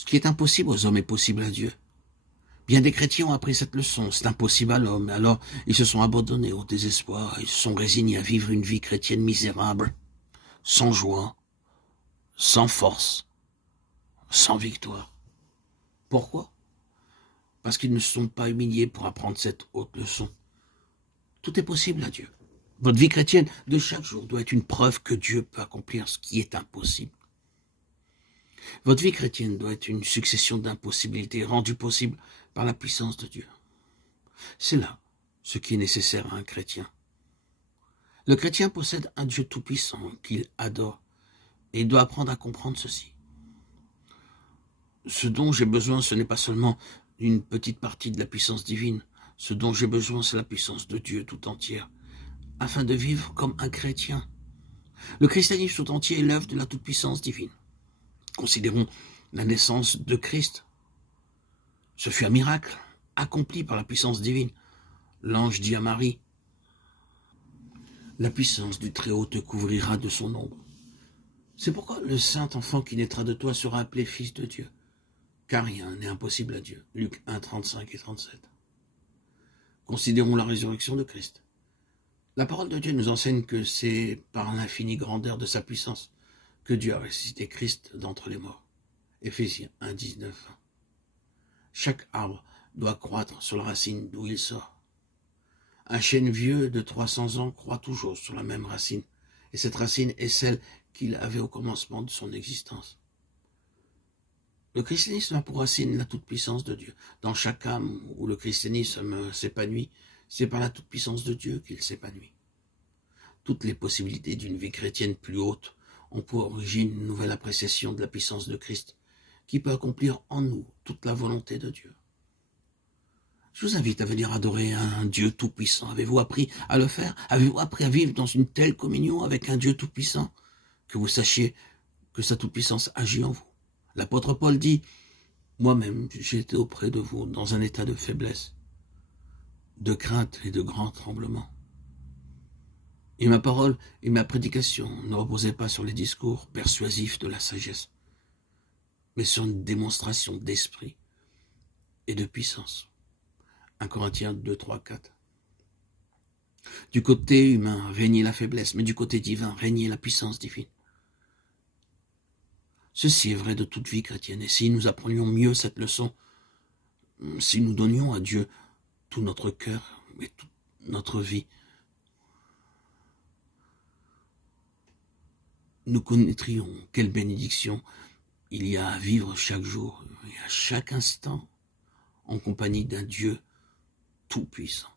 Ce qui est impossible aux hommes est possible à Dieu. Bien des chrétiens ont appris cette leçon, c'est impossible à l'homme, alors ils se sont abandonnés au désespoir, ils se sont résignés à vivre une vie chrétienne misérable, sans joie, sans force, sans victoire. Pourquoi? Parce qu'ils ne se sont pas humiliés pour apprendre cette haute leçon. Tout est possible à Dieu. Votre vie chrétienne de chaque jour doit être une preuve que Dieu peut accomplir ce qui est impossible. Votre vie chrétienne doit être une succession d'impossibilités rendues possibles par la puissance de Dieu. C'est là ce qui est nécessaire à un chrétien. Le chrétien possède un Dieu tout-puissant qu'il adore et il doit apprendre à comprendre ceci. Ce dont j'ai besoin, ce n'est pas seulement une petite partie de la puissance divine. Ce dont j'ai besoin, c'est la puissance de Dieu tout entière, afin de vivre comme un chrétien. Le christianisme tout entier est l'œuvre de la toute-puissance divine. Considérons la naissance de Christ. Ce fut un miracle accompli par la puissance divine. L'ange dit à Marie, « La puissance du Très-Haut te couvrira de son ombre. » C'est pourquoi le saint enfant qui naîtra de toi sera appelé fils de Dieu. Car rien n'est impossible à Dieu. Luc 1, 35 et 37. Considérons la résurrection de Christ. La parole de Dieu nous enseigne que c'est par l'infinie grandeur de sa puissance que Dieu a ressuscité Christ d'entre les morts. Éphésiens 1, 19. Chaque arbre doit croître sur la racine d'où il sort. Un chêne vieux de 300 ans croît toujours sur la même racine, et cette racine est celle qu'il avait au commencement de son existence. Le christianisme a pour racine la toute-puissance de Dieu. Dans chaque âme où le christianisme s'épanouit, c'est par la toute-puissance de Dieu qu'il s'épanouit. Toutes les possibilités d'une vie chrétienne plus haute ont pour origine une nouvelle appréciation de la puissance de Christ, qui peut accomplir en nous toute la volonté de Dieu. Je vous invite à venir adorer un Dieu tout-puissant. Avez-vous appris à le faire? Avez-vous appris à vivre dans une telle communion avec un Dieu tout-puissant que vous sachiez que sa toute-puissance agit en vous? L'apôtre Paul dit, « Moi-même, j'étais auprès de vous dans un état de faiblesse, de crainte et de grand tremblement. Et ma parole et ma prédication ne reposaient pas sur les discours persuasifs de la sagesse, mais sur une démonstration d'esprit et de puissance. » 1 Corinthiens 2, 3, 4. Du côté humain régnait la faiblesse, mais du côté divin régnait la puissance divine. Ceci est vrai de toute vie chrétienne, et si nous apprenions mieux cette leçon, si nous donnions à Dieu tout notre cœur et toute notre vie, nous connaîtrions quelle bénédiction il y a à vivre chaque jour et à chaque instant en compagnie d'un Dieu tout-puissant.